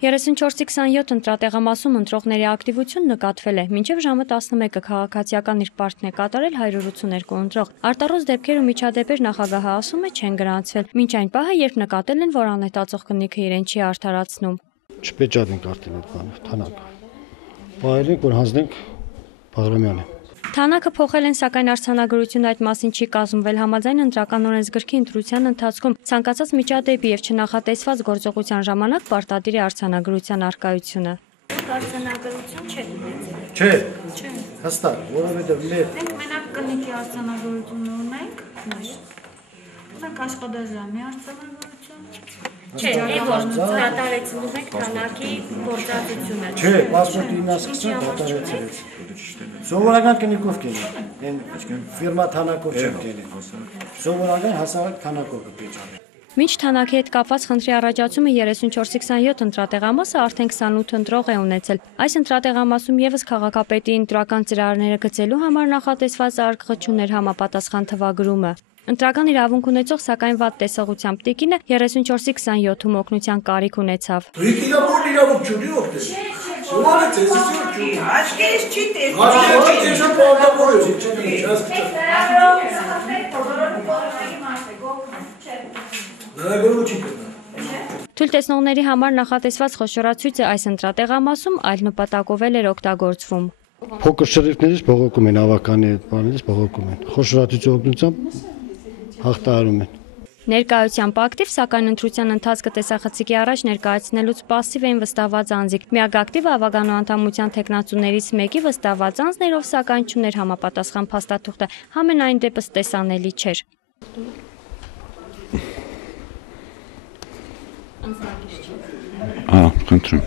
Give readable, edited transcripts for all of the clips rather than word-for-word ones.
34-27 ընտրատեղամասում ընտրողների ակտիվություն նկատվել է, մինչև ժամը 11-ը քաղաքացիական իր պարտքն է կատարել 182 ընտրող։ Արտառոց դեպքեր ու միջադեպեր նախագահը ասում է չեն գրանցվել, մինչ այն պահը, երբ նկատել են, որ անհետացող կնիքը իրեն չի արդարացնում։ Չպետք ենք արդեն այդ բանը, թանակ։ Բայր ենք, որ հանձնենք Բաղրամյանին։ Թանակը փոխել են, սակայն արձանագրություն այդ մասին չի կազմվել համաձայն ընտրական օրենսգրքի ընտրության ընթացքում ցանկացած միջադեպի եւ չնախատեսված գործողության ժամանակ պարտադիր է արձանագրության առկայությունը։ Արձանագրություն չէ։ Չէ։ Հստակ, որովհետեւ մենք մենակ կնիկի արձանագրություն ունենք, մենք աշխատաժամի արձանագրություն։ Չէ, որ դատարեցնում եք թանակի գործածությունը։ Չէ, պասպորտի ինասկսը դատարեցրեց։ Սովորական կնիկով կենի, են ֆիրմա թանակով չեն կենի, սովորական հասարակ թանակով կպեչանի։ Մինչ թանակի հետ կապված խնդրի առաջացումը 34-27 ընտրատեղամասը արդեն 28 ընտրող է ունեցել։ Այս ընտրատեղամասում եւս քաղաքապետի ընտրական ծրագրերը գծելու համար նախատեսված արգղություններ համապատասխան թվագրումը։ Ընտրական իրավունք ունեցող, սակայն վատ տեսողությամբ տիկինը 34-27-ում օգնության կարիք ունեցավ։ Իրավունք չունի օգնել։ Աչքերից չի Թույլ տեսնողների համար նախատեսված խոշորացույցը այս ընտրատեղամասում այլ նպատակով էր օգտագործվում։ Փոքր շրիֆտներից բողոքում են, ավականի բաներից բողոքում են։ Խոշորացույցի օգնությամբ հաղթահարում են։ Ներկայությամբ ակտիվ, սակայն ընտրության ընթացքը տեսախցիկի առաջ ներկայացնելուց պասիվ էին վստահված անձիկ։ Միակ ակտիվը ավագանու անդամության թեկնածուներից մեկի վստահված անձն էր, ով սակայն չուներ համապատասխան փաստաթուղթը, համենայն դեպս տեսանելի չէր։ Խնդրում։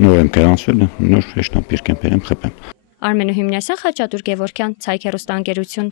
Նոր եմ գրանցվել, նոր հեշտամբիրք եմ բերեմ խփեմ։ Արմենո Հիմնասյան, Խաչատուր Գևորգյան, Ցայք հեռուստաընկերություն։